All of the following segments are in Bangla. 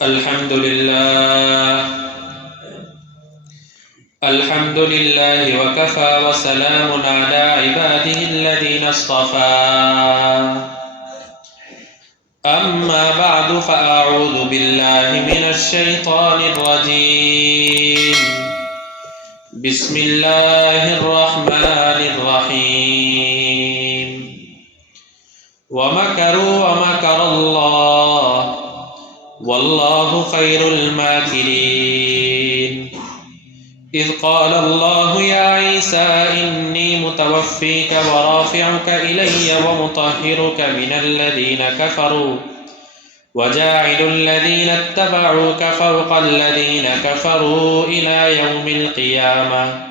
الحمد لله وكفى وسلام على عباده الذين اصطفى أما بعد فأعوذ بالله من الشيطان الرجيم بسم الله الرحمن الرحيم ومكروا ومكر الله والله خير الماكرين إذ قال الله يا عيسى إني متوفيك ورافعك إلي ومطهرك من الذين كفروا وجاعل الذين اتبعوك فوق الذين كفروا إلى يوم القيامة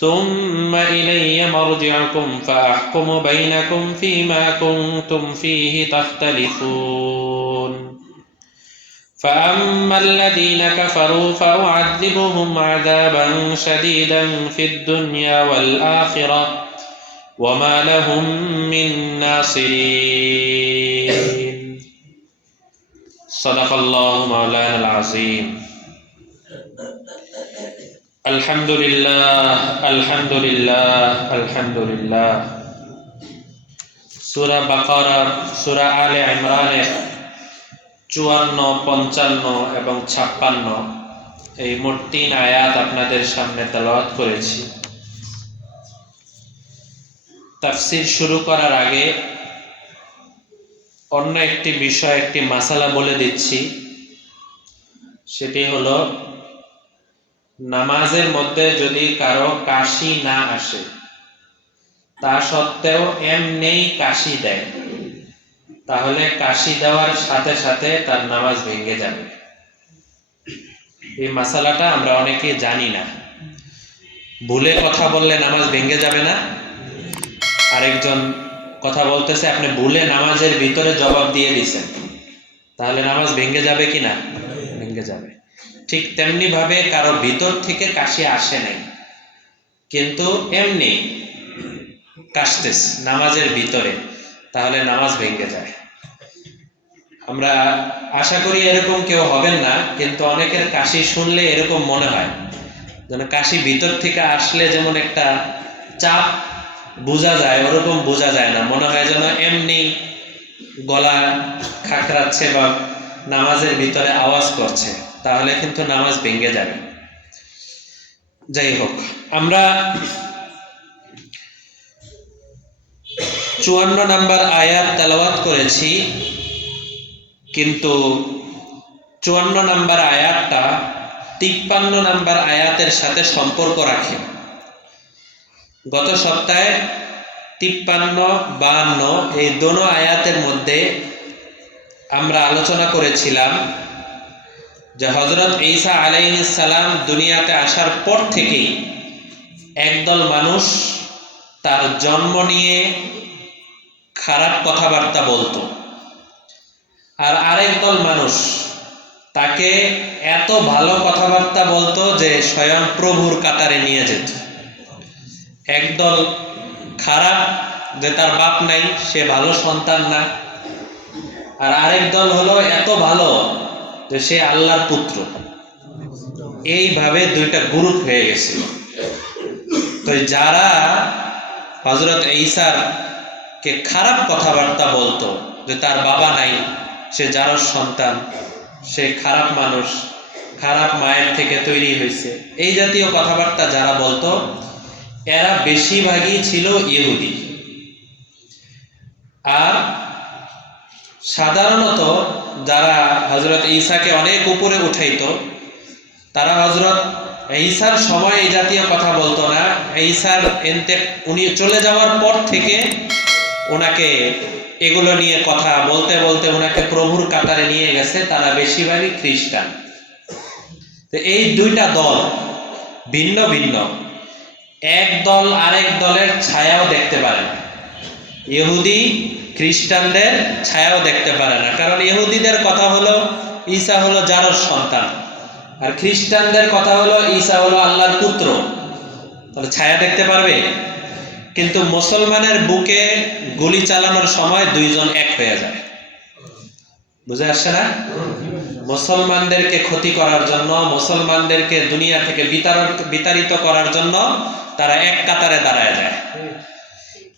ثم إلي مرجعكم فأحكم بينكم فيما كنتم فيه تختلفون فأما الذين كفروا فأعذبهم عذابا شديدا في الدنيا والآخرة وما لهم من ناصرين صدق الله مولانا العظيم الحمد لله الحمد لله الحمد لله সূরা বাকারা সূরা আলে ইমরানের 54, 55 এবং 56 এই মোট 3 আয়াত আপনাদের সামনে তেলাওয়াত করেছি। তাফসীর শুরু করার আগে অন্য একটি বিষয়, একটি মাসালা বলে দিচ্ছি। সেটি হলো, নামাজের মধ্যে যদি কারো কাশি না আসে, তা সত্ত্বেও এমনিই কাশি দেয়, তাহলে কাশি দেওয়ার সাথে সাথে তার নামাজ ভেঙে যাবে। এই মাসালাটা আমরা অনেকে জানি না। ভুলে কথা বললে নামাজ ভেঙে যাবে না? আরেকজন কথা বলতেছে, আপনি ভুলে নামাজের ভিতরে জবাব দিয়ে দিছেন, তাহলে নামাজ ভেঙে যাবে কি না? ভেঙে যাবে। ঠিক তেমনি ভাবে কারো ভিতর থেকে কাশি আসে নাই, কিন্তু এমনি কাশতেছে নামাজের ভিতরে, তাহলে নামাজ ভেঙে যায়। আমরা আশা করি এরকম কেউ হবেন না, কিন্তু অনেকের কাশি শুনলে এরকম মনে হয় যেন কাশি ভিতর থেকে আসলে যেমন একটা চাপ বোঝা যায়, ওরকম বোঝা যায় না, মনে হয় যেন এমনি গলা খাকরাচ্ছে বা নামাজের ভিতরে আওয়াজ করছে, তাহলে কিন্তু নামাজ ভেঙে যাবে। যাই হোক, আমরা 54 নম্বর আয়াত তেলাওয়াত করেছি, কিন্তু 54 নম্বর আয়াতটা 53 নম্বর আয়াতের সাথে সম্পর্ক রাখে। গত সপ্তাহে 53, 52 এই দোনো আয়াতের মধ্যে আমরা আলোচনা করেছিলাম যে হযরত ঈসা আলাইহিস সালাম দুনিয়াতে আসার পর থেকেই একদল মানুষ তার জন্ম নিয়ে খারাপ কথাবার্তা বলতো, আর আরেক দল মানুষ তাকে এত ভালো কথাবার্তা বলতো যে স্বয়ং প্রভুর কাতারে নিয়ে যেত। একদল খারাপ, যে তার বাপ নাই, সে ভালো সন্তান না, আর আরেক দল হলো এত ভালো যে সে আল্লাহর পুত্র। এইভাবে দুইটা গ্রুপ হয়ে গেছিল। তো যারা হযরত ঈসার কে খারাপ কথাবার্তা বলতো, যে তার বাবা নাই, সে জারজ সন্তান, সে খারাপ মানুষ, খারাপ মায়ের থেকে তৈরি হয়েছে, এই জাতীয় কথাবার্তা যারা বলতো, এরা বেশিরভাগই ছিল ইহুদি। আর সাধারণত যারা হযরত ঈসাকে অনেক উপরে উঠাইতো, তারা হযরত ঈসার সময় এই জাতীয় কথা বলতো না। ঈসার উনি চলে যাওয়ার পর থেকে ওনাকে এগুলো নিয়ে কথা বলতে বলতে ওনাকে প্রভুর কাতারে নিয়ে গেছে। তারা বেশিরভাগই খ্রিস্টান। তো এই দুইটা দল ভিন্ন ভিন্ন, এক দল আরেক দলের ছায়াও দেখতে পারে না। ইহুদি খ্রিস্টানদের ছায়াও দেখতে পারে না, কারণ ইহুদিদের কথা হলো ঈসা হলো জারজ সন্তান, আর খ্রিস্টানদের কথা হলো ঈসা হলো আল্লাহর পুত্র। তাহলে ছায়া দেখতে পারবে? কিন্তু মুসলমানের বুকে গুলি চালানোর সময় দুইজন এক হয়ে যায়। বুঝে আসছে না? মুসলমানদেরকে ক্ষতি করার জন্য, মুসলমানদেরকে দুনিয়া থেকে বিতাড়িত করার জন্য তারা এক কাতারে দাঁড়ায় যায়,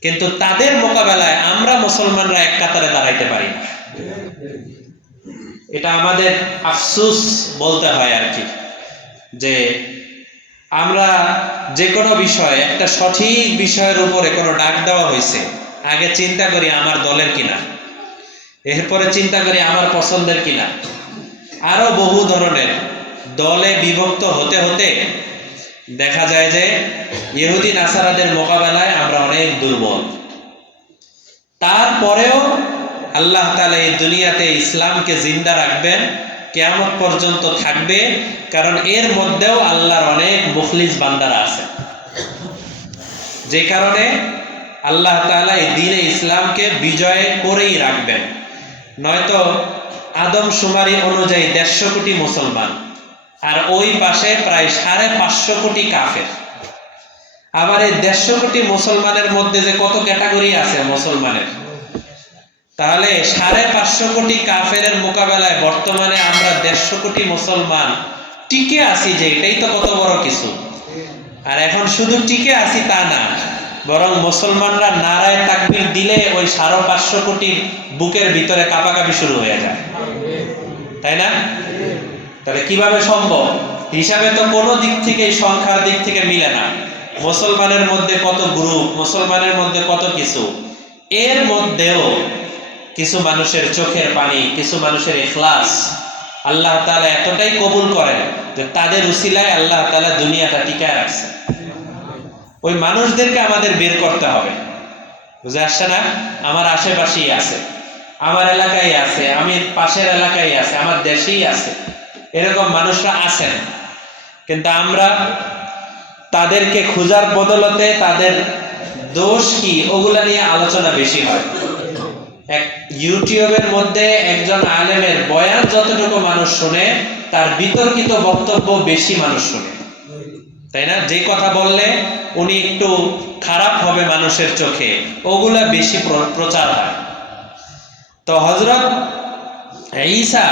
কিন্তু তাদের মোকাবেলায় আমরা মুসলমানরা এক কাতারে দাঁড়াইতে পারি না। এটা আমাদের আফসোস বলতে হয় আর কি, যে আমরা যে কোনো বিষয়, একটা সঠিক বিষয়ের উপরে কোনো ডাক দেওয়া হয়েছে, আগে চিন্তা করি আমার দলের কিনা, এরপরে চিন্তা করি আমার পছন্দের কিনা। আরো বহু ধরনের দলে বিভক্ত হতে হতে দেখা যায় যে ইহুদি নাসারাদের মোকাবেলায় আমরা অনেক দুর্বল। তারপরেও আল্লাহ তাআলা এই দুনিয়াতে ইসলামকে জিন্দা রাখবেন, কিয়ামত পর্যন্ত থাকবে, কারণ এর মধ্যেও আল্লাহর অনেক মুখলিস বান্দারা আছে, যে কারণে আল্লাহ তাআলা এই দ্বীনে ইসলামকে বিজয় করেই রাখবেন। নয়তো আদমশুমারি অনুযায়ী 150 কোটি মুসলমান, আর ওই পাশে প্রায় 550 কোটি কাফের। আবার এই 150 কোটি মুসলমানের মধ্যে যে কত ক্যাটাগরি আছে মুসলমানের, তাহলে 550 কোটি কাফের মোকাবেলায় বর্তমানে আমরা 150 কোটি মুসলমান টিকে আছি, যে এটাই তো কত বড় কিছু। আর এখন শুধু টিকে আছি তা না, বরং মুসলমানরা নারায়ে তাকবীর দিলে ওই 550 কোটির বুকের ভিতরে কাঁপাকাঁপি শুরু হয়ে যায়, তাই না? তাহলে কিভাবে সম্ভব? হিসাবে তো কোনো দিক থেকে, সংখ্যার দিক থেকে মিলে না। মুসলমানের মধ্যে কত গ্রুপ, মুসলমানের মধ্যে কত কিছু, এর মধ্যেও কিছু মানুষের চোখের পানি, কিছু মানুষের ইখলাস আল্লাহ তাআলা এতটাই কবুল করেন যে তাদের উসিলায় আল্লাহ তাআলা দুনিয়াটা টিকায় রাখছে। ওই মানুষদেরকে আমাদের বের করতে হবে, বুঝে আসছে না? আমার আশেপাশেই আছে, আমার এলাকায় আছে, আমি পাশের এলাকায় আছে, আমার দেশেই আছে, এরকম মানুষরা আছেন, কিন্তু আমরা তাদেরকে খোঁজার বদলতে তাদের দোষ কি ওগুলা নিয়ে আলোচনা বেশি হয়। এক ইউটিউবের মধ্যে একজন আলেমের বয়ান যতটুকু মানুষ শুনে, তার বিতর্কিত বক্তব্য বেশি মানুষ শুনে, তাই না? যে কথা বললে উনি একটু খারাপ হবে মানুষের চোখে, ওগুলা বেশি প্রচার হয়। তো হযরত ঈসা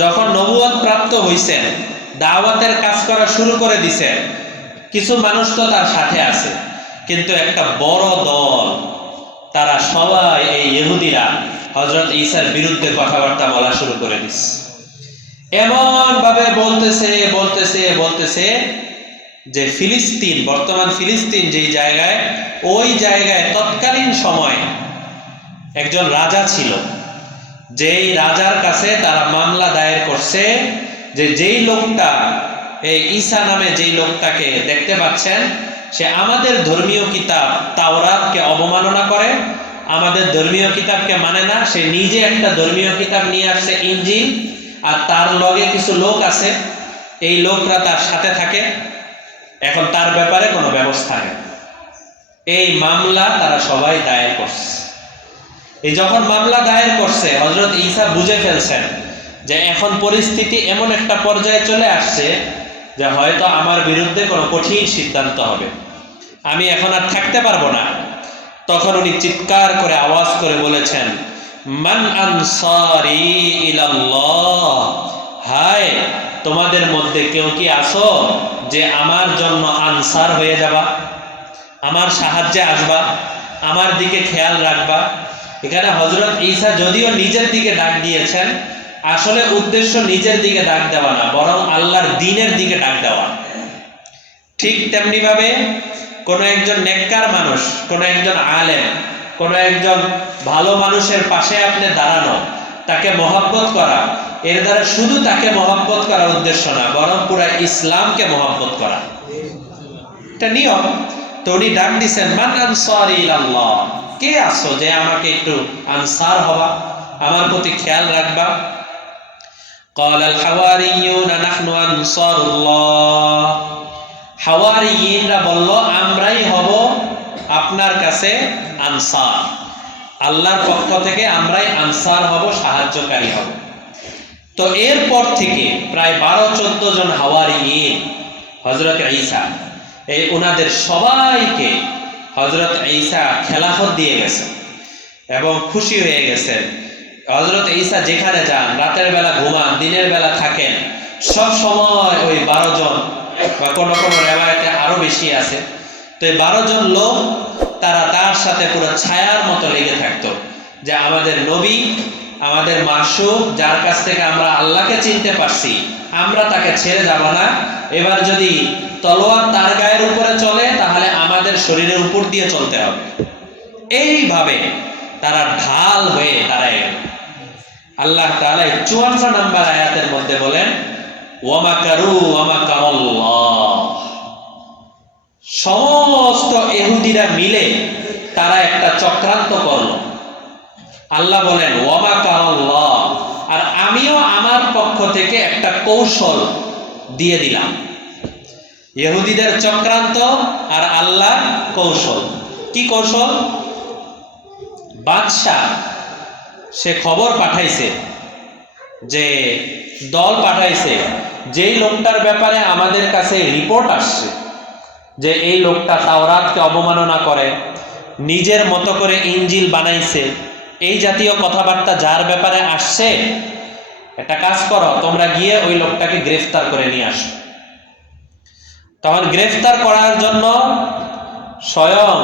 যখন নবুয়ত প্রাপ্ত হইছেন, দাওয়াতের কাজ করা শুরু করে দিছেন, কিছু মানুষ তো তার সাথে আছে, কিন্তু একটা বড় দল, তারা সবাই এই ইহুদিরা হযরত ঈসার বিরুদ্ধে কথাবার্তা বলা শুরু করে দিচ্ছে। এমন ভাবে বলতেছে যে ফিলিস্তিন, বর্তমান ফিলিস্তিন যেই জায়গায়, ওই জায়গায় তৎকালীন সময় একজন রাজা ছিল, যেই রাজার কাছে তারা মামলা দায়ের করছে যে যেই লোকটা, এই ঈসা নামে যেই লোকটাকে দেখতে পাচ্ছেন, সে আমাদের ধর্মীয় কিতাব তাওরাতকে অবমাননা করে, আমাদের ধর্মীয় কিতাবকে মানে না, সে নিজে একটা ধর্মীয় কিতাব নিয়ে আসছে ইনজিল, আর তার লগে কিছু লোক আছে, এই লোকরা তার সাথে থাকে, এখন তার ব্যাপারে কোনো ব্যবস্থা নেই। এই মামলা তারা সবাই দায়ের করছে। এই যখন মামলা দায়ের করছে, হযরত ঈসা বুঝে ফেলছেন যে এখন পরিস্থিতি এমন একটা পর্যায়ে চলে আসছে যে হয়তো আমার বিরুদ্ধে কোনো কঠিন সিদ্ধান্ত হবে, আমি এখন আর থাকতে পারবো না। তখন উনি চিৎকার করে আওয়াজ করে বলেছেন, মান আনসারি ইলাল্লাহ, হায় তোমাদের মধ্যে কেউ কি আছো যে আমার জন্য আনসার হয়ে যাবা, আমার সাহায্যে আসবা, আমার দিকে খেয়াল রাখবা। এখানে হযরত ঈসা যদিও নিজের দিকে ডাক দিয়েছেন, আসলে উদ্দেশ্য নিজের দিকে ডাক দেওয়া না, বরং আল্লাহর দ্বীনের দিকে ডাক দেওয়া। ঠিক তেমনি ভাবে কোনো একজন নেককার মানুষ, কোনো একজন আলেম, কোনো একজন ভালো মানুষের পাশে আপনি দাঁড়ানো, তাকে মহব্বত করা, এর দ্বারা শুধু তাকে মহব্বত করার উদ্দেশ্য না, বরং পুরা ইসলামকে মহব্বত করা, এটা নিয়ম। তো উনি ডাক দিচ্ছেন, মান আনসারি ইলাল্লাহ, কে আছো যে আমাকে একটু আনসার হবা, আমার প্রতি খেয়াল রাখবা। ক্বালাল হাওয়ারিয়ুনা নাহনু আনসারুল্লাহ, হাওয়ারিয়িনরা বলল, আমরাই হব আপনার কাছে আনসার, আল্লাহর পক্ষ থেকে আমরাই আনসার হব, সাহায্যকারী হব। তো এরপর থেকে প্রায় 12-14 জন হাওয়ারিয়িন হযরত ঈসা, এই ওনাদের সবাইকে হযরত ঈসা খেলাফত দিয়ে গেছেন এবং খুশি হয়ে গেছেন হযরত ঈসা যেখানে যান, রাতের বেলা ঘুমান, দিনের বেলা থাকেন, সব সময় ওই 12 জন বা কোনো কোনো রেওয়ায়েতে আরো বেশি আছে, তো এই 12 জন লোক তারা তার সাথে পুরো ছায়ার মতো লেগে থাকতো, যে আমাদের নবী, আমাদের মাসুক, যার কাছ থেকে আমরা আল্লাহকে চিনতে পারছি, আমরা তাকে ছেড়ে যাব না। এবার যদি তলোয়ার তার গায়ের উপরে চলে তাহলে আমাদের শরীরের উপর দিয়ে চলতে হবে। এইভাবে তারা ঢাল হয়ে দাঁড়ায় গেল। আল্লাহ তাআলা 54 নম্বর আয়াতের মধ্যে বলেন, ওয়ামাকারু ওয়ামাকারাল্লাহ, সমস্ত ইহুদিরা মিলে তারা একটা চক্রান্ত করলো। আল্লাহ বলেন ওয়ামাকারাল্লাহ, আর আমিও আমার পক্ষ থেকে একটা কৌশল দিয়ে দিলাম। ইহুদিদের চক্রান্ত আর আল্লাহ কৌশল। কি কৌশল? বাদশাহ সে খবর পাঠাইছে, যে দল পাঠাইছে, যেই লোকটার ব্যাপারে আমাদের কাছে রিপোর্ট আসছে যে এই লোকটা তাওরাতকে অবমাননা করে, নিজের মতো করে ইনজিল বানাইছে, এই জাতীয় কথাবার্তা যার ব্যাপারে আসছে, একটা কাজ করো, তোমরা গিয়ে ওই লোকটাকে গ্রেফতার করে নিয়ে আসো। তখন গ্রেফতার করার জন্য স্বয়ং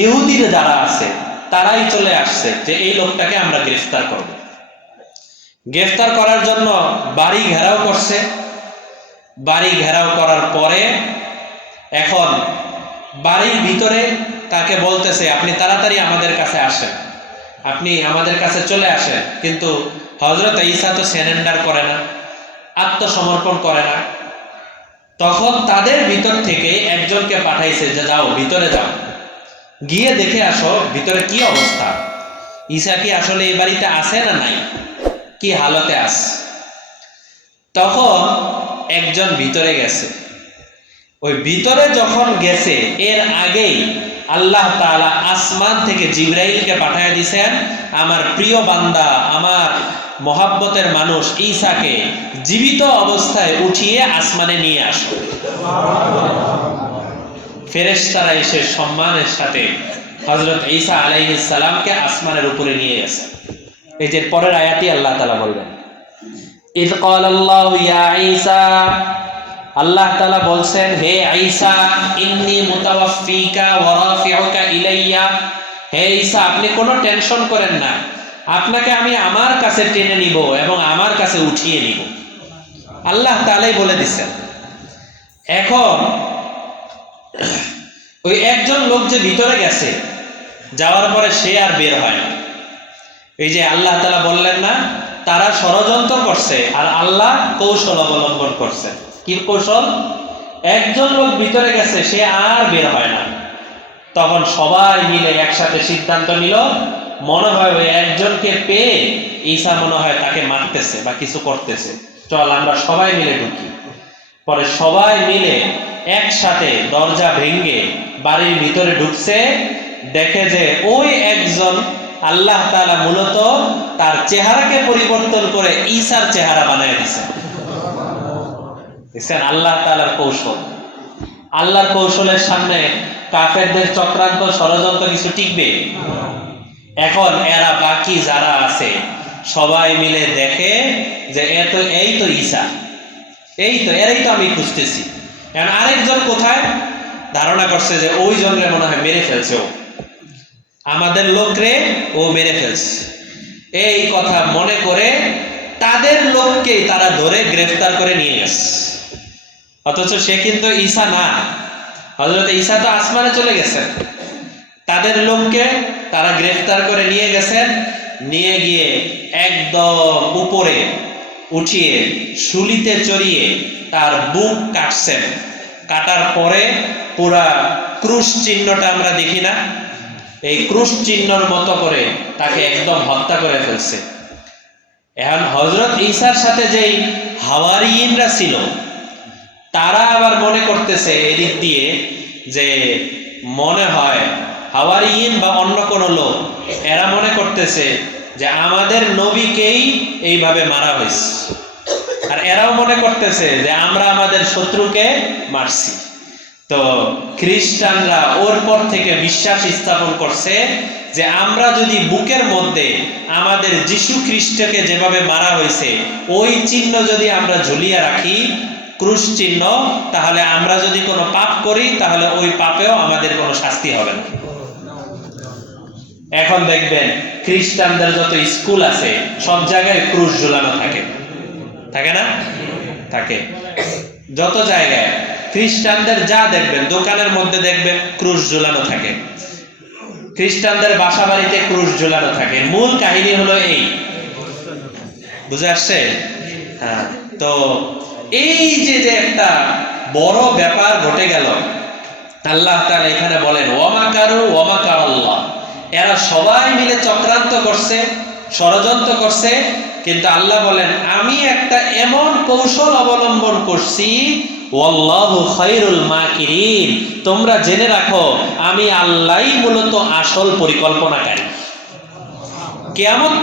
ইহুদিরা যারা আছে তারাই চলে আসছে যে এই লোকটাকে আমরা গ্রেফতার করব। গ্রেফতার করার জন্য বাড়ি ঘেরাও করছে। বাড়ি ঘেরাও করার পরে এখন বাড়ির ভিতরে তাকে বলতেছে, আপনি তাড়াতাড়ি আমাদের কাছে আসেন, আপনি আমাদের কাছে চলে আসেন। কিন্তু হযরত ঈসা তো সারেন্ডার করে না, আত্মসমর্পণ করে না। তখন তাদের ভিতর থেকে একজনকে পাঠাইছে যে যাও, ভিতরে যাও, গিয়ে দেখে আসো ভিতরে কি অবস্থা, ঈসা কি আসলে এই বাড়িতে আছে না নাই, কি হালতে আছে। তখন একজন ভিতরে গেছে। ওই ভিতরে যখন গেছে, এর আগেই আল্লাহ তাআলা আসমান থেকে জিবরাইলকে পাঠিয়ে দিয়েছেন, আমার প্রিয় বান্দা, আমার মহাব্বতের মানুষ ঈসাকে জীবিত অবস্থায় উঠিয়ে আসমানে নিয়ে আসো। ফেরেশতারা এসে সম্মানের সাথে হযরত ঈসা আলাইহিস সালামকে আসমানের উপরে নিয়ে গেছে। এই যে পরের আয়াতই আল্লাহ তাআলা বলবেন, ইয ক্বালাল্লাহু ইয়া ঈসা, আল্লাহ তাআলা বলছেন, হে ঈসা, ইন্নী মুতাওয়াফফিকা ওয়া রাফিউকা ইলাইয়া, হে ঈসা আপনি কোনো টেনশন করেন না, আপনাকে আমি আমার কাছে টেনে নিব এবং আমার কাছে উঠিয়ে নিব। আল্লাহ তাআলাই বলে দিচ্ছেন। এখন ওই একজন লোক যে ভিতরে গেছে, যাওয়ার পরে সে আর বের হয় না। এই যে আল্লাহ তাআলা বললেন না, তারা ষড়যন্ত্র করছে আর আল্লাহ কৌশল অবলম্বন করছে। কি কৌশল? একজন লোক ভিতরে গেছে, সে আর বের হয় না। তখন সবাই মিলে একসাথে সিদ্ধান্ত নিল, মনে হয় ওই একজনকে পেয়ে ঈসা মনে হয় তাকে মারতেছে বা কিছু করতেছে, চল আমরা সবাই মিলে ঢুকি। পরে সবাই মিলে একসাথে দরজা ভেঙে বাড়ির ভিতরে ঢুকছে। দেখে যে ওই একজন, আল্লাহ তাআলা মূলত তার চেহারাকে পরিবর্তন করে ঈসার চেহারা বানায় দিয়েছে। দেখছেন আল্লাহ তাআলার কৌশল। আল্লাহর কৌশলের সামনে কাফেরদের চক্রান্ত, ষড়যন্ত্র কিছু টিকবে? এখন এরা বাকি যারা আছে সবাই মিলে দেখে যে এই তো ঈসা, এই তো এরাই তো আমি খুঁজতেছি। এখন আরেকজন কোথায়? ধারণা করছে যে ওই জনরে মনে হয় মেরে ফেলছে, ও আমাদের লোকরে ও মেরে ফেলছে। এই কথা মনে করে তাদের লোককেই তারা ধরে গ্রেফতার করে নিয়ে গেছে। অথচ সে কিন্তু ঈসা না, হযরত ঈসা তো আসমানে চলে গেছেন। তাদের লোককে তারা গ্রেফতার করে নিয়ে গেছেন। নিয়ে গিয়ে একদম উপরে উঠিয়ে শুলিতে চড়িয়ে তার বুক কাটছেন। কাটার পরে পুরা ক্রুশ চিহ্নটা আমরা দেখি না, এই ক্রুশ চিহ্নর মতো করে তাকে একদম হত্যা করে ফেলছে। এখন হযরত ঈসার সাথে যেই হাওয়ারিয়িনরা ছিল, তারা আবার মনে করতেছে এদিক দিয়ে যে মনে হয় হাওয়ারিয়িন বা অন্য কোনো লোক, এরা মনে করতেছে যে আমাদের নবীকেই এইভাবে মারা হয়েছে, আর এরাও মনে করতেছে যে আমরা আমাদের শত্রুকে মারছি। তো খ্রিস্টানরা ওর পর থেকে বিশ্বাস স্থাপন করছে যে আমরা যদি বুকের মধ্যে আমাদের যিশু খ্রিস্টকে যেভাবে মারা হয়েছে ওই চিহ্ন যদি আমরা ঝুলিয়ে রাখি, ক্রুশ চিহ্ন, তাহলে আমরা যদি কোনো পাপ করি তাহলে ওই পাপেও আমাদের কোনো শাস্তি হবে না। এখন দেখবেন খ্রিস্টানদের যত স্কুল আছে সব জায়গায় ক্রুশ ঝুলানো থাকে, থাকে না? থাকে। যত জায়গায় খ্রিস্টানদের যা দেখবেন, দোকানের মধ্যে দেখবেন ক্রুশ ঝুলানো থাকে, খ্রিস্টানদের বাসা বাড়িতে ক্রুশ ঝুলানো থাকে। মূল কাহিনী হলো এই, বুঝে আসছে? হ্যাঁ। তো এই যে একটা বড় ব্যাপার ঘটে গেল, আল্লাহ তাআলা এখানে বলেন ওয়ামাকারু ওয়ামাকারাল্লাহ, এরা সবাই মিলে চক্রান্ত করছে, ষড়যন্ত্র করছে, কিন্তু আল্লাহ বলেন আমি একটা এমন কৌশল অবলম্বন করছি, ওয়াল্লাহু খায়রুল মাকিরিন, তোমরা জেনে রাখো আমি আল্লাহই মূলত আসল পরিকল্পনাকারী। কিয়ামত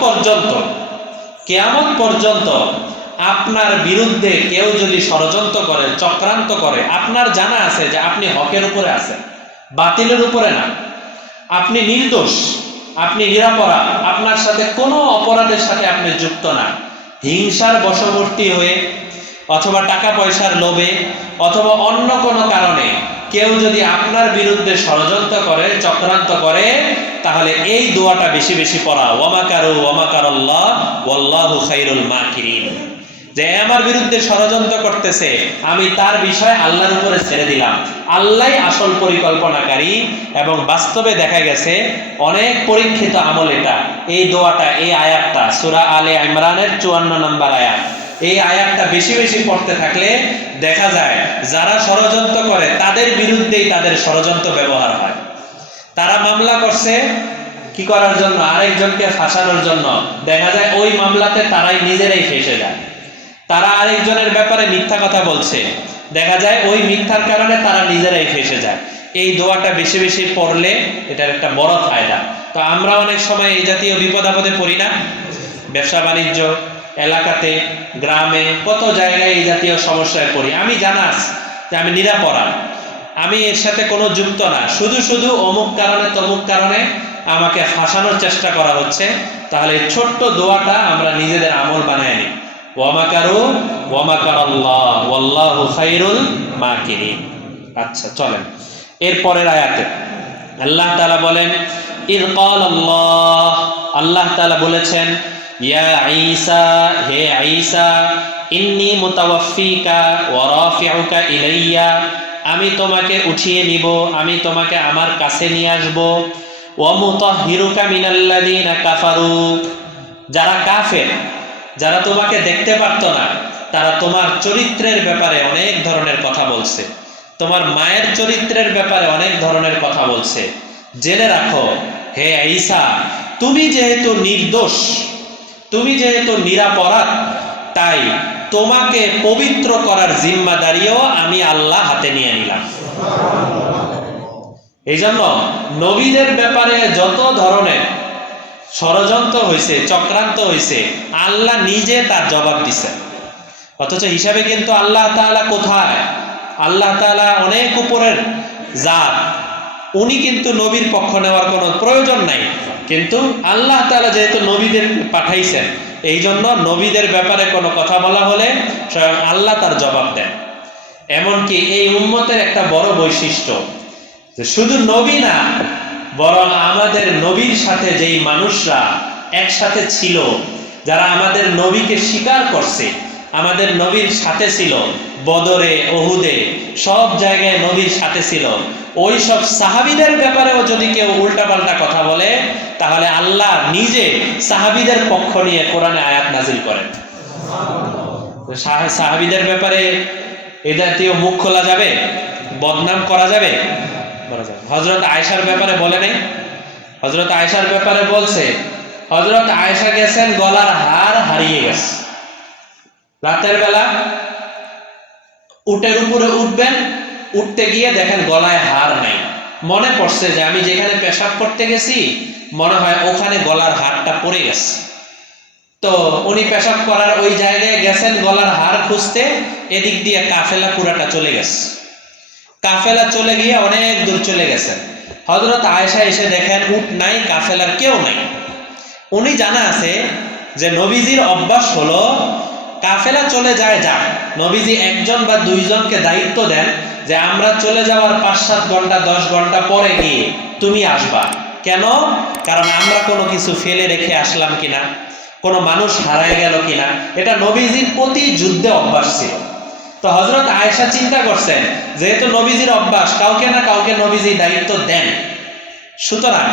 পর্যন্ত আপনার বিরুদ্ধে কেউ যদি ষড়যন্ত্র করে, চক্রান্ত করে, আপনার জানা আছে যে আপনি হকের উপরে আছেন, বাতিলের উপরে না, আপনি নির্দোষ, আপনি নিরাপরাধ, আপনার সাথে কোনো অপরাধের সাথে আপনি যুক্ত না। হিংসার বশবর্তী হয়ে অথবা টাকা পয়সার লোভে অথবা অন্য কোনো কারণে কেউ যদি আপনার বিরুদ্ধে ষড়যন্ত্র করে, চক্রান্ত করে, তাহলে এই দোয়াটা বেশি বেশি পড়া, ওয়ামাকারু ওয়ামাকারাল্লাহ ওয়াল্লাহু খায়রুল মাকিরিন, যে আমার বিরুদ্ধে ষড়যন্ত্র করতেছে আমি তার বিষয় আল্লাহর উপরে ছেড়ে দিলাম, আল্লাহই আসল পরিকল্পনাকারী। এবং বাস্তবে দেখা গেছে অনেক পরীক্ষিত আমল এটা, এই দোয়াটা, এই আয়াতটা সূরা আলে ইমরানের 54 নম্বর আয়াত, এই আয়াতটা বেশি বেশি পড়তে থাকলে দেখা যায় যারা ষড়যন্ত্র করে তাদের বিরুদ্ধেই তাদের ষড়যন্ত্র ব্যবহার হয়। তারা মামলা করছে কি করার জন্য? আরেকজনকে ফাঁসানোর জন্য। দেখা যায় ওই মামলাতে তারাই নিজেরাই ফেঁসে যায়। তারা আরেকজনের ব্যাপারে মিথ্যা কথা বলছে, দেখা যায় ওই মিথ্যার কারণে তারা নিজেরাই ফেঁসে যায়। এই দোয়াটা বেশি বেশি পড়লে এটার একটা বড় ফায়দা। তো আমরা অনেক সময় এই জাতীয় বিপদ আপদে পড়ি না? ব্যবসা বাণিজ্য এলাকাতে, গ্রামে, কত জায়গায় এই জাতীয় সমস্যায় পড়ি। আমি জানা আছে যে আমি নিরাপরাধ, আমি এর সাথে কোনো যুক্ত না, শুধু শুধু অমুক কারণে তমুক কারণে আমাকে ফাঁসানোর চেষ্টা করা হচ্ছে। তাহলে ছোট্ট দোয়াটা আমরা নিজেদের আমল বানায় নিই, ওয়ামাকারু ওয়ামাকারাল্লাহ ওয়াল্লাহু খায়রুল মাকিরিন। আচ্ছা চলেন এরপরের আয়াতে আল্লাহ তাআলা বলেন ইয ক্বালাল্লাহ, আল্লাহ তাআলা বলেছেন ইয়া ঈসা, হে ঈসা, ইন্নী মুতাওয়াফফিকা ওয়া রাফিউকা ইলাইয়া, আমি তোমাকে উঠিয়ে নিব, আমি তোমাকে আমার কাছে নিয়ে আসব, ওয়া মুতাহহিরুকা মিনাল্লাযীনা কাফারু, যারা কাফের, যারা তোমাকে দেখতে পারতো না, তারা তোমার চরিত্রের ব্যাপারে অনেক ধরনের কথা বলছে, তোমার মায়ের চরিত্রের ব্যাপারে অনেক ধরনের কথা বলছে। জেনে রাখো হে ঈসা, তুমি যেহেতু নির্দোষ, তুমি যেহেতু নিরাপরাধ, তাই তোমাকে পবিত্র করার জিম্মাদারিও আমি আল্লাহ হাতে নিয়ে নিলাম। এই জন্য নবীদের ব্যাপারে যত ধরনের ষড়যন্ত্র হয়েছে, চক্রান্ত হয়েছে, আল্লাহ নিজে তার জবাব দিচ্ছেন। অথচ হিসাবে কিন্তু আল্লাহ তাআলা কোথায়? আল্লাহ তাআলা অনেক উপরের জাত, উনি কিন্তু নবীর পক্ষ নেওয়ার কোনো প্রয়োজন নাই। কিন্তু আল্লাহ তাআলা যেহেতু নবীদের পাঠাইছেন, এই জন্য নবীদের ব্যাপারে কোনো কথা বলা হলে স্বয়ং আল্লাহ তার জবাব দেন। এমনকি এই উম্মতের একটা বড় বৈশিষ্ট্য যে শুধু নবী না, বরং আমাদের নবীর সাথে যেই মানুষরা একসাথে ছিল, যারা আমাদের নবীকে স্বীকার করছে, আমাদের নবীর সাথে ছিল, বদরে, উহুদে, সব জায়গায় নবীর সাথে ছিল, ওই সব সাহাবীদের ব্যাপারেও যদি কেউ উল্টাপাল্টা কথা বলে, তাহলে আল্লাহ নিজে সাহাবীদের পক্ষ নিয়ে কোরআনে আয়াত নাজিল করেন। সাহাবীদের ব্যাপারে এ জাতীয় মুখ খোলা যাবে? বদনাম করা যাবে? হযরত আয়েশার ব্যাপারে বলে নাই? হযরত আয়েশার ব্যাপারে বলছে, হযরত আয়েশা গেছেন গলার হার হারিয়ে গেছে, রাতের বেলা উটের উপরে উঠবেন, উঠতে গিয়ে দেখেন গলায় হার নাই, মনে পড়ছে যে আমি যেখানে পেশাব করতে গেছি মনে হয় ওখানে গলার হারটা পড়ে গেছে। তো উনি পেশাব করার ওই জায়গায় গেছেন গলার হার খুঁজতে, এদিক দিয়ে কাফেলা পুরাটা চলে গেছে। কাফেলা চলে গিয়ে অনেক দূর চলে গেছে, হযরত আয়েশা এসে দেখেন উট নাই, কাফেলার কেউ নাই। উনি জানা আছে যে নবীজির অভ্যাস হলো কাফেলা চলে যায় যাক, নবীজি একজন বা দুইজনকে দায়িত্ব দেন যে আমরা চলে যাওয়ার 5-7 ঘন্টা 10 ঘন্টা পরে গিয়ে তুমি আসবা। কেন? কারণ আমরা কোনো কিছু ফেলে রেখে আসলাম কিনা, কোনো মানুষ হারায় গেল কিনা, এটা নবীজির প্রতি যুদ্ধে অভ্যাস ছিল। তো হযরত আয়েশা চিন্তা করছেন যেহেতু নবীজির অভ্যাস, কাউকে না কাউকে নবীজি দায়িত্ব দেন, সুতরাং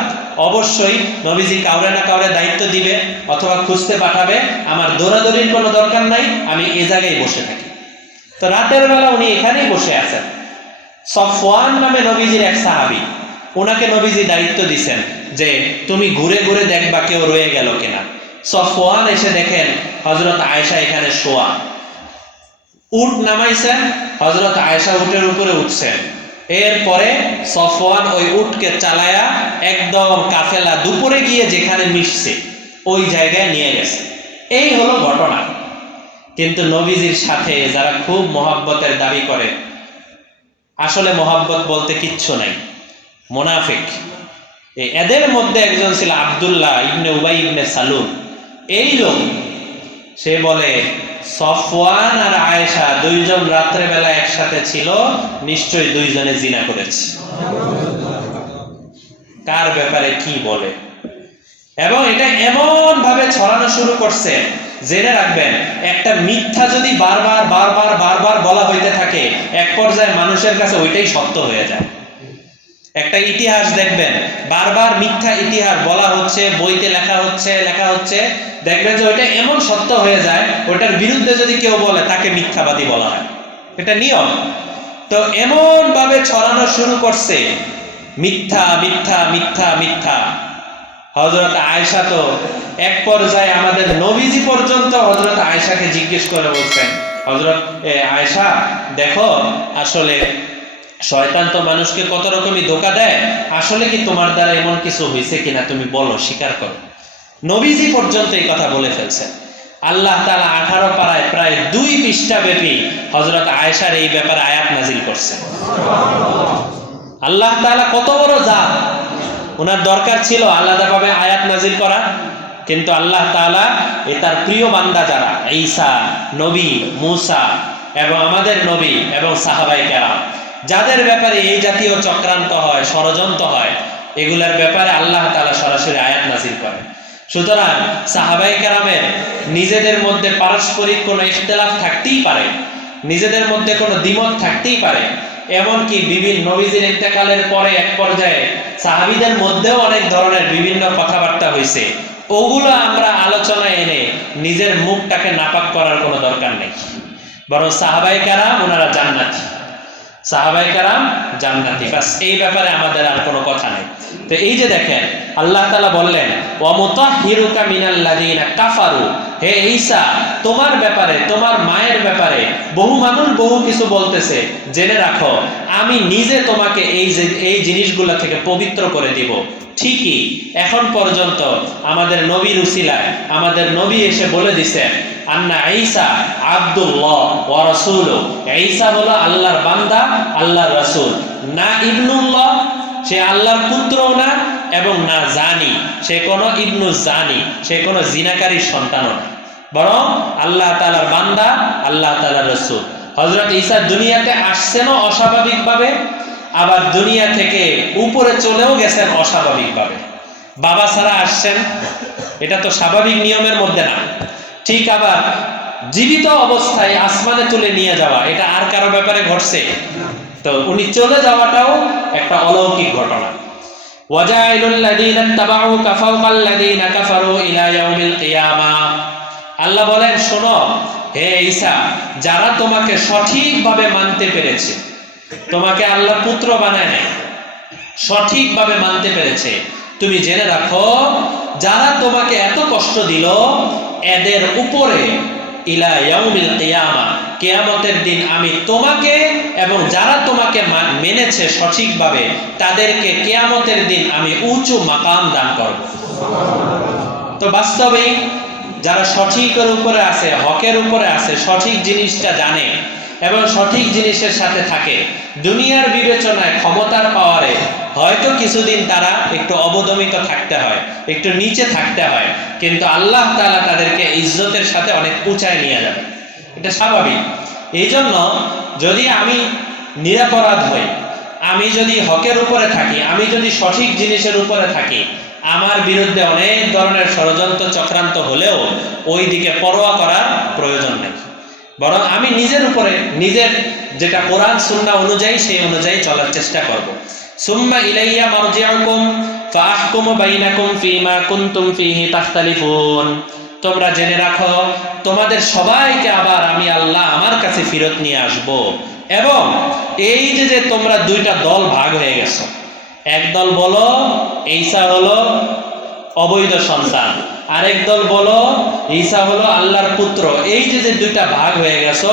অবশ্যই নবীজি কাউরে না কাউরে দায়িত্ব দিবে অথবা খুঁজতে পাঠাবে, আমার দৌড়াদৌড়ির কোনো দরকার নাই, আমি এ জায়গায় বসে থাকি। তো রাতের বেলা উনি এখানেই বসে আছেন। সফওয়ান নামে নবীজির এক সাহাবী, ওনাকে নবীজি দায়িত্ব দিছেন যে তুমি ঘুরে ঘুরে দেখবা কেউ রয়ে গেল কিনা। সফওয়ান এসে দেখেন হযরত আয়েশা এখানে শোয়া, উট নামাইছেন, হযরত আয়েশা উটের উপরে উঠছেন। এরপরে সফওয়ান ওই উটকে চালায়া একদম কাফেলা দুপুরে গিয়ে যেখানে মিশছে ওই জায়গায় নিয়ে গেছে। এই হলো ঘটনা। কিন্তু নবীজির সাথে যারা খুব মহব্বতের দাবি করে, আসলে মহব্বত বলতে কিচ্ছু নাই, মুনাফিক। এদের মধ্যে একজন ছিল আব্দুল্লাহ ইবনে উবাই ইবনে সালুল। এই লোক, সে বলে সফওয়ান আর আয়েশা দুইজন রাত্রে বেলা একসাথে ছিল, নিশ্চয়ই দুইজনে জিনা করেছে। কার ব্যাপারে কি বলে, এবং এটা এমন ভাবে ছড়ানো শুরু করছে, জেনে রাখবেন একটা মিথ্যা যদি বারবার বারবার বারবার বলা হইতে থাকে, এক পর্যায়ে মানুষের কাছে ওইটাই সত্য হয়ে যায়। একটা ইতিহাস দেখবেন বারবার মিথ্যা ইতিহাস বলা হচ্ছে, বইতে লেখা হচ্ছে, দেখবেন যে ওইটা এমন সত্য হয়ে যায়, ওটার বিরুদ্ধে যদি কেউ বলে তাকে মিথ্যাবাদী বলা হয়, এটা নিয়ম। তো এমন ভাবে ছড়ানো শুরু করছে মিথ্যা মিথ্যা মিথ্যা মিথ্যা। হযরত আয়েশা তো এক পর্যায়ে আমাদের নবীজি পর্যন্ত হযরত আয়েশাকে জিজ্ঞেস করে বলছেন, হযরত আয়েশা দেখো, আসলে শয়তান তো মানুষকে কত রকমই ধোঁকা দেয়, আসলে কি তোমার দ্বারা এমন কিছু হয়েছে কিনা তুমি বলো, স্বীকার করো। নবীজি পর্যন্ত এই কথা বলে ফেলছেন। আল্লাহ তাআলা 18 পারায় প্রায় 2 পৃষ্ঠা ব্যাপী হযরত আয়েশার এই ব্যাপারে আয়াত নাজিল করছেন। আল্লাহ তাআলা কত বড় জাত, ওনার দরকার ছিল আলাদাভাবে আয়াত নাজিল করা, কিন্তু আল্লাহ তাআলা তার প্রিয় বান্দা যারা ঈসা নবী, মূসা এবং আমাদের নবী এবং সাহাবায়ে কেরাম, যাদের ব্যাপারে এই জাতীয় চক্রান্ত হয়, ষড়যন্ত্র হয়, এগুলোর ব্যাপারে আল্লাহ তাআলা সরাসরি আয়াত নাজিল করেন। সুতরাং সাহাবায়ে কেরামের নিজেদের মধ্যে পারস্পরিক কোনো ইখতিলাফ থাকতেই পারে, নিজেদের মধ্যে কোনো দ্বিমত থাকতেই পারে, এমনকি বিভিন্ন নবীজির ইন্তেকালের পরে এক পর্যায়ে সাহাবীদের মধ্যেও অনেক ধরনের বিভিন্ন কথাবার্তা হয়েছে। ওগুলো আমরা আলোচনায় এনে নিজের মুখটাকে নাপাক করার কোনো দরকার নেই, বরং সাহাবায়ে কেরাম ওনারা জান্নাতি, সাহাবায়ে কেরাম জান্নাতি, বাস এই ব্যাপারে আমাদের আর কোনো কথা নেই। তো এই যে দেখেন আল্লাহ তাআলা বললেন ওয়া মুতাহহিরুকা মিনাল্লাযিনা কাফারু, হে ঈসা তোমার ব্যাপারে, তোমার মায়ের ব্যাপারে বহু মানুষ বহু কিছু বলতেছে, জেনে রাখো আমি নিজে তোমাকে এই জিনিসগুলো থেকে পবিত্র করে দিব। ঠিকই এখন পর্যন্ত আমাদের নবীর উসিলায় আমাদের নবী এসে বলে দিয়েছেন আন্না ঈসা আব্দুল্লাহ ওয়া রাসূলুহু, ঈসা হলো আল্লাহর বান্দা, আল্লাহর রাসূল, না ইবনুল্লাহ, সে আল্লাহর পুত্রও না, এবং না জানি, সে কোনো ইবনু জানি, সে কোনো জিনাকারীর সন্তানও না, বরং আল্লাহ তাআলার বান্দা, আল্লাহ তাআলার রাসূল। হযরত ঈসা দুনিয়াতে আসছেনও অস্বাভাবিকভাবে, আবার দুনিয়া থেকে উপরে চলেও গেছেন অস্বাভাবিকভাবে। বাবা ছাড়া আসছেন, এটা তো স্বাভাবিক নিয়মের মধ্যে না। ঠিক আবার জীবিত অবস্থায় আসমানে তুলে নিয়ে যাওয়া, এটা আর কারো ব্যাপারে ঘটছে? তো উনি চলে যাওয়াটাও একটা অলৌকিক ঘটনা। ওয়াজাইলুল লাযীনা তাবাউকা ফাওকাল লাযীনা কাফারু ইলা ইয়াউমিল কিয়ামাহ, আল্লাহ বলেন শোনো হে ঈসা, যারা তোমাকে সঠিকভাবে মানতে পেরেছে, তোমাকে আল্লাহ পুত্র বানায় নাই, সঠিকভাবে মানতে পেরেছে, তুমি জেনে রাখো যারা তোমাকে এত কষ্ট দিল এদের উপরে ইলা ইয়াউমিল কিয়ামাহ, কিয়ামতের দিন আমি তোমাকে এবং যারা তোমাকে মেনেছে সঠিকভাবে তাদেরকে কিয়ামতের দিন আমি উঁচু মাকাম দান করব। তো বাস্তবেই যারা সঠিকের উপরে আছে, হকের উপরে আছে, সঠিক জিনিসটা জানে এবং সঠিক জিনিসের সাথে থাকে, দুনিয়ার বিবেচনায় ক্ষমতার পাওয়ারে হয়তো কিছুদিন তারা একটু অবদমিত থাকতে হয়, একটু নিচে থাকতে হয়, কিন্তু আল্লাহ তাআলা তাদেরকে ইজ্জতের সাথে অনেক উঁচায় নিয়ে যাবে। এটা স্বাভাবিক। এই জন্য যদি আমি নিরপরাধ হই, আমি যদি হকের উপরে থাকি, আমি যদি সঠিক জিনিসের উপরে থাকি, আমার বিরুদ্ধে অনেক ধরনের ষড়যন্ত্র চক্রান্ত হলেও ওই দিকে পরোয়া করার প্রয়োজন নেই। বরং আমি নিজের উপরে, নিজের যেটা কোরআন সুন্নাহ অনুযায়ী, সেই অনুযায়ী চলার চেষ্টা করব। সুম্মা ইলাইয়া মারজিউকুম ফাআহকুমু বাইনাকুম ফীমা কুনতুম ফীহি তাখতালিফুন। তোমরা জেনে রাখো, তোমাদের সবাইকে আবার আমি আল্লাহ আমার কাছে ফেরত নিয়ে আসব। এবং এই যে তোমরা দুইটা দল ভাগ হয়ে গেছো, এক দল বলো ঈসা হলো অবৈধ সন্তান, আরেক দল বলো ঈসা হলো আল্লাহর পুত্র, এই যে দুইটা ভাগ হয়ে গেছো,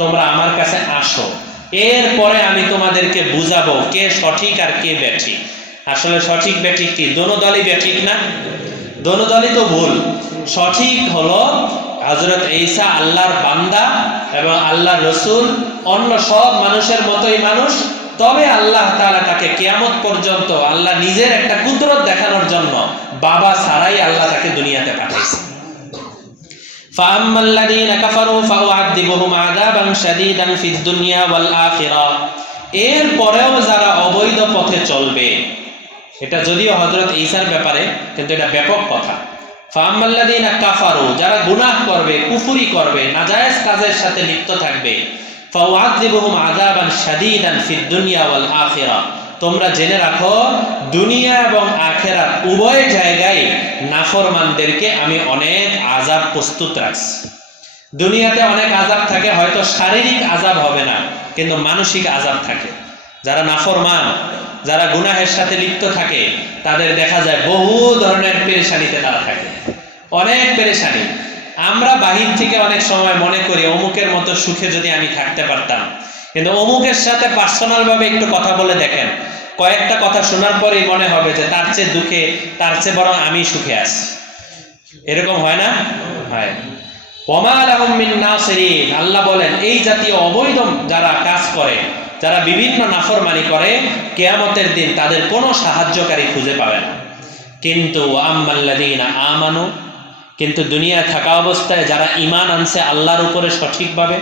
তোমরা আমার কাছে আসো, এরপরে আমি তোমাদেরকে বুঝাবো কে সঠিক আর কে ব্যাঠিক। আসলে সঠিক ব্যাঠিক কি? দোনো দলই ব্যাঠিক না? দোনো দলই তো ভুল। সঠিক হলো হযরত ঈসা আল্লাহর বান্দা এবং আল্লাহর রসুল, অন্য সব মানুষের মতোই মানুষ। তবে আল্লাহ তাআলা তাকে কিয়ামত পর্যন্ত আল্লাহ নিজের একটা কুদরত দেখানোর জন্য বাবা ছাড়াই আল্লাহ তাকে দুনিয়াতে পাঠাইছে। ফাআম্মাল্লাযীনা কাফারু ফাউআযিবুহুম আযাবান শাদীদান ফিদ দুনিয়া ওয়াল আখিরাহ। এরপরেও যারা অবৈধ পথে চলবে, এটা যদিও হযরত ঈসার ব্যাপারে, কিন্তু এটা ব্যাপক কথা। ফাআম্মাল্লাযীনা কাফারু, যারা গুনাহ করবে, কুফরি করবে, নাজায়েজ কাজের সাথে লিপ্ত থাকবে, ফাউআযিবুহুম আযাবান শাদীদান ফিদ দুনিয়া ওয়াল আখিরাহ। তোমরা জেনে রাখো, দুনিয়া এবং আখিরাত উভয় জায়গায় নাফরমানদেরকে আমি অনেক আযাব প্রস্তুত রাখছি। দুনিয়াতে অনেক আযাব থাকে, হয়তো শারীরিক আযাব হবে না, কিন্তু মানসিক আযাব থাকে। যারা নাফরমান, যারা গুনাহের সাথে লিপ্ত থাকে, তাদের দেখা যায় বহু ধরনের পেরেশানিতে তারা থাকে, অনেক পেরেশানি। আমরা বাহির থেকে অনেক সময় মনে করি অমুকের মতো সুখে যদি আমি থাকতে পারতাম, কিন্তু অমুকের সাথে পার্সোনাল ভাবে একটু কথা বলে দেখেন, কয়েকটা কথা শোনার পরেই মনে হবে যে তার চেয়ে দুঃখে, তার চেয়ে বরং আমি সুখে আছি। এরকম হয় না? হয়। ওমা লাহুম মিন নাসিরিন। আল্লাহ বলেন, এই জাতীয় অবৈধ যারা কাজ করে, যারা বিভিন্ন নাফরমানি করে, কিয়ামতের দিন তাদের কোনো সাহায্যকারী খুঁজে পাবে না। কিন্তু আম্মাল্লাযীনা আমানু, কিন্তু দুনিয়ায় থাকা অবস্থায় যারা ঈমান আনছে আল্লাহর উপরে সঠিকভাবে,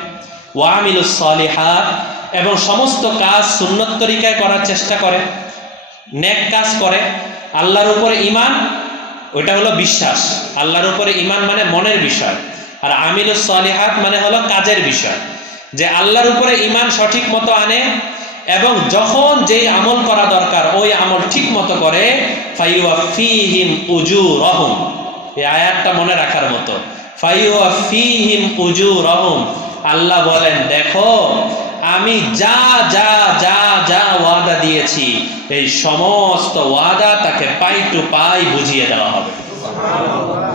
ওয়া আমিলুস সালিহাত, এবং সমস্ত কাজ সুন্নত তরিকায় করার চেষ্টা করে, নেক কাজ করে, আল্লাহর উপরে ঈমান, ওইটা হলো বিশ্বাস। আল্লাহর উপরে ঈমান মানে মনের বিষয়, আর আমিলুস সালিহাত মানে হলো কাজের বিষয়। যে আল্লাহর উপরে ঈমান সঠিক মতো আনে এবং যখন যেই আমল করা দরকার ওই আমল ঠিক মতো করে, ফাইওয়াফিহিম উজুরহুম। এই আয়াতটা মনে রাখার মতো, ফাইওয়াফিহিম উজুরহুম। আল্লাহ বলেন, দেখো আমি যা যা যা যা ওয়াদা দিয়েছি, এই সমস্ত ওয়াদা তাকে পাই টু পাই বুঝিয়ে দেওয়া হবে,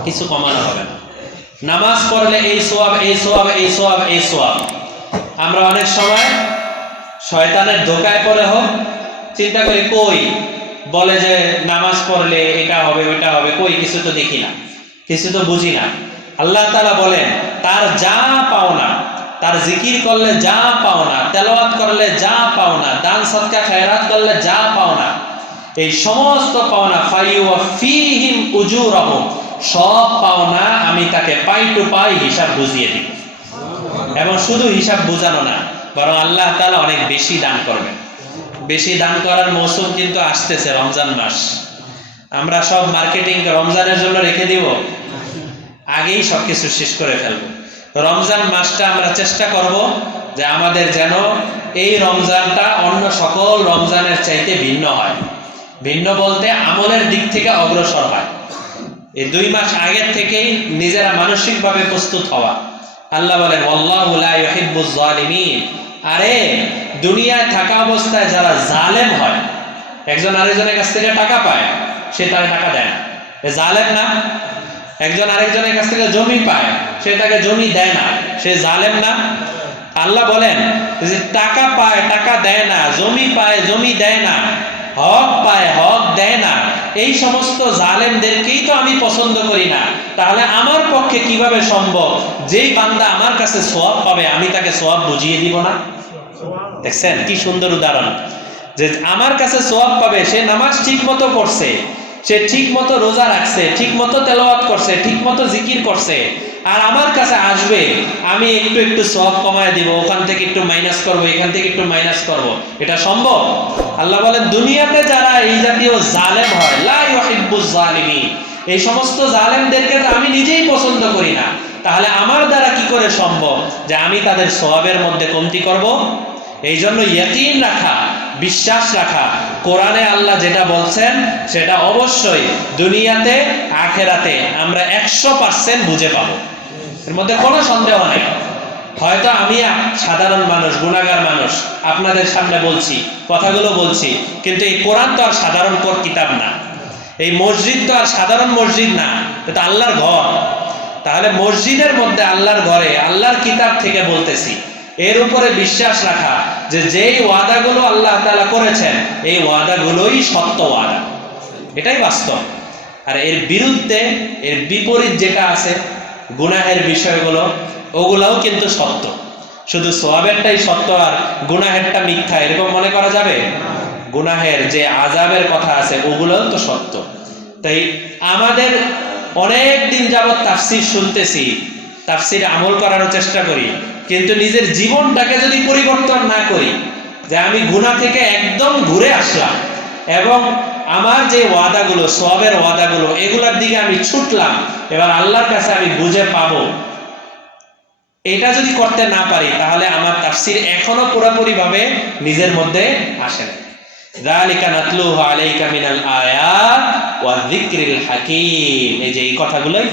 কিছু কমানো হবে না। নামাজ পড়লে এই সওয়াব, এই সওয়াব, এই সওয়াব, এই সওয়াব। আমরা অনেক সময় শয়তানের ধোকায় পড়ে হোক চিন্তা করি, কই বলে যে নামাজ পড়লে এটা হবে ওইটা হবে, কই কিছু তো দেখি না, কিছু তো বুঝি না। আল্লাহ তাআলা বলেন, তার যা পাওনা, তার জিকির করলে যা পাওনা, তেলাওয়াত করলে যা পাওনা, দান সদকা খায়রাত করলে যা পাওনা, এই সমস্ত পাওনা ফাইওয়াফিহিম উজুরহুম, সব পাওনা আমি তাকে পাই টু পাই হিসাব বুঝিয়ে দিব। এবং শুধু হিসাব বুঝানো না, বরং আল্লাহ তাআলা অনেক বেশি দান করবেন। বেশি দান করার মৌসুম কিন্তু আসতেছে, রমজান মাস। আমরা সব মার্কেটিং রমজানের জন্য রেখে দিব, আগেই সবকিছু শেষ করে ফেলবো। রমজান মাসটা আমরা চেষ্টা করব যে আমাদের যেন এই রমজানটা অন্য সকল রমজানের চাইতে ভিন্ন হয়। ভিন্ন বলতে আমলের দিক থেকে অগ্রসর হয়। এই 2 মাস আগের থেকেই নিজেরা মানসিকভাবে প্রস্তুত হওয়া। আল্লাহ বলেন, ওয়াল্লাহু লা ইউহিব্বুজ জালিমিন। আরে দুনিয়ায় থাকা অবস্থায় যারা জালেম হয়, একজন আরেকজনের কাছ থেকে টাকা পায়, সে তার টাকা দেয় না, এ জালেম না? একজন আরেকজনের কাছ থেকে জমি পায়, সে তাকে জমি দেয় না, সে জালেম না? আল্লাহ বলেন যে টাকা পায়, টাকা দেয় না, জমি পায়, জমি দেয় না, হক পায়, হক দেয় না, এই সমস্ত জালেমদেরকেই তো আমি পছন্দ করি না। তাহলে আমার পক্ষে কিভাবে সম্ভব যেই বান্দা আমার কাছে সওয়াব পাবে আমি তাকে সওয়াব বুঝিয়ে দিব না? দেখছেন কি সুন্দর উদাহরণ। যে আমার কাছে সওয়াব পাবে, সে নামাজ ঠিক মতো পড়ছে, সে ঠিক মতো রোজা রাখছে, ঠিক মতো তেলাওয়াত করছে, ঠিক মতো জিকির করছে, আর আমার কাছে আসবে, আমি একটু একটু সওয়াব কমায় দিব, ওখান থেকে একটু মাইনাস করব, এখান থেকে একটু মাইনাস করব, এটা সম্ভব? আল্লাহ বলেন দুনিয়াতে যারা এই জাতীয় জালেম হয়, লা ইউহিব্বুজ জালিমিন, এই সমস্ত জালেমদেরকে তো আমি নিজেই পছন্দ করি না, তাহলে আমার দ্বারা কি করে সম্ভব যে আমি তাদের সওয়াবের মধ্যে কমতি করব? এই জন্য ইয়াকিন রাখা, বিশ্বাস রাখা, কোরআনে আল্লাহ যেটা বলছেন সেটা অবশ্যই দুনিয়াতে আখেরাতে আমরা 100% বুঝে পাবো, এর মধ্যে কোনো সন্দেহ নাই। হয়তো আমি সাধারণ মানুষ, গুনাহগার মানুষ, আপনাদের সামনে বলছি, কথাগুলো বলছি, কিন্তু এই কোরআন তো আর সাধারণ কিতাব না, এই মসজিদ তো আর সাধারণ মসজিদ না, এটা আল্লাহর ঘর। তাহলে মসজিদের মধ্যে আল্লাহর ঘরে আল্লাহর কিতাব থেকে বলতেছি, এর উপরে বিশ্বাস রাখা যে যেই ওয়াদাগুলো আল্লাহ তাআলা করেছেন এই ওয়াদাগুলোই সত্য ওয়াদা, এটাই বাস্তব। আর এর বিরুদ্ধে, এর বিপরীত যেটা আছে, গুনাহের বিষয়গুলো, ওগুলাও কিন্তু সত্য। শুধু সওয়াবেরটাই সত্য আর গুনাহেরটা মিথ্যা এরকম মনে করা যাবে? গুনাহের যে আযাবের কথা আছে ওগুলোও তো সত্য। তাই আমাদের অনেক দিন যাবত তাফসীর শুনতেছি, তাফসীরে আমল করার চেষ্টা করি, কিন্তু নিজের জীবনটাকে যদি পরিবর্তন না করি, যে আমি গুনাহ থেকে একদম ঘুরে আসলাম এবং আমার যে ওয়াদাগুলো, সওয়াবের ওয়াদাগুলো, এগুলোর দিকে আমি ছুটলাম, এবার আল্লাহর কাছে আমি বুঝে পাবো, এটা যদি করতে না পারি তাহলে আমার তাফসীর এখনো পুরোপুরি ভাবে নিজের মধ্যে আসে না। যালিকা নাতলুহু আলাইকা মিনাল আয়াত ওয়া যিকরিল হাকীম, এই যে এই কথাগুলোই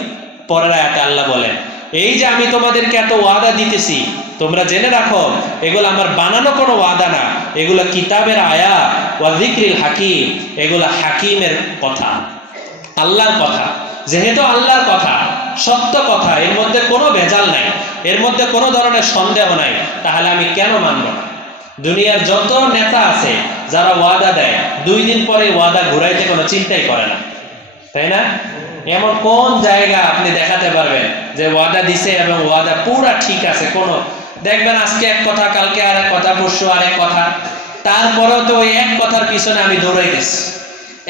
পরের আয়াতে আল্লাহ বলেন, এই যে আমি তোমাদেরকে এত ওয়াদা দিতেছি, তোমরা জেনে রাখো এগুলো আমার বানানো কোনো ওয়াদা না, এগুলো কিতাবের আয়াত, ওয়া যিকরিল হাকীম, এগুলো হাকিমের কথা, আল্লাহর কথা। যেহেতু আল্লাহর কথা, সত্য কথা, এর মধ্যে কোনো ভেজাল নাই, এর মধ্যে কোনো ধরনের সন্দেহ নাই, তাহলে আমি কেন মানব না? দুনিয়ার যত নেতা আছে যারা ওয়াদা দেয় 2 দিন পরে ওয়াদা ঘুরাইতে কোনো চিন্তাই করে না, তাই না? এমন কোন জায়গা আপনি দেখাতে পারবেন যে ওয়াদা দিছে এবং ওয়াদা পুরা ঠিক আছে? কোনো, দেখবেন আজকে এক কথা, কালকে আরেক কথা, পরশু আরেক কথা, তারপরেও তো ওই এক কথার পিছনে আমি দৌড়াইতেছি,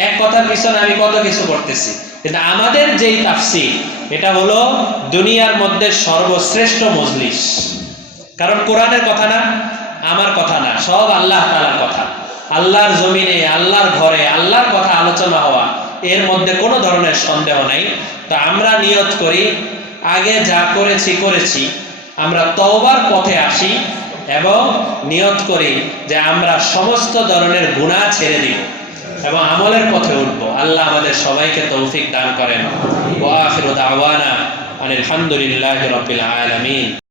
এক কথার পিছনে আমি কত কিছু করতেছি। কিন্তু আমাদের যেই তাফসীর, এটা হলো দুনিয়ার মধ্যে সর্বশ্রেষ্ঠ মজলিস, কারণ কোরআনের কথা না, আমার কথা না, সব আল্লাহ তাআলার কথা। আল্লাহর জমিনে, আল্লাহর ঘরে আল্লাহর কথা আলোচনা হওয়া, এর মধ্যে কোনো ধরনের সন্দেহ নাই। তো আমরা নিয়ত করি, আগে যা করেছি আমরা তওবার পথে আসি এবং নিয়ত করি যে আমরা সমস্ত ধরনের গুনাহ ছেড়ে দিব এবং আমলের পথে উঠবো। আল্লাহ আমাদের সবাইকে তৌফিক দান করেন। ওয়া আখিরু দাওয়ানা আনিল হামদুলিল্লাহি রাব্বিল আলামিন।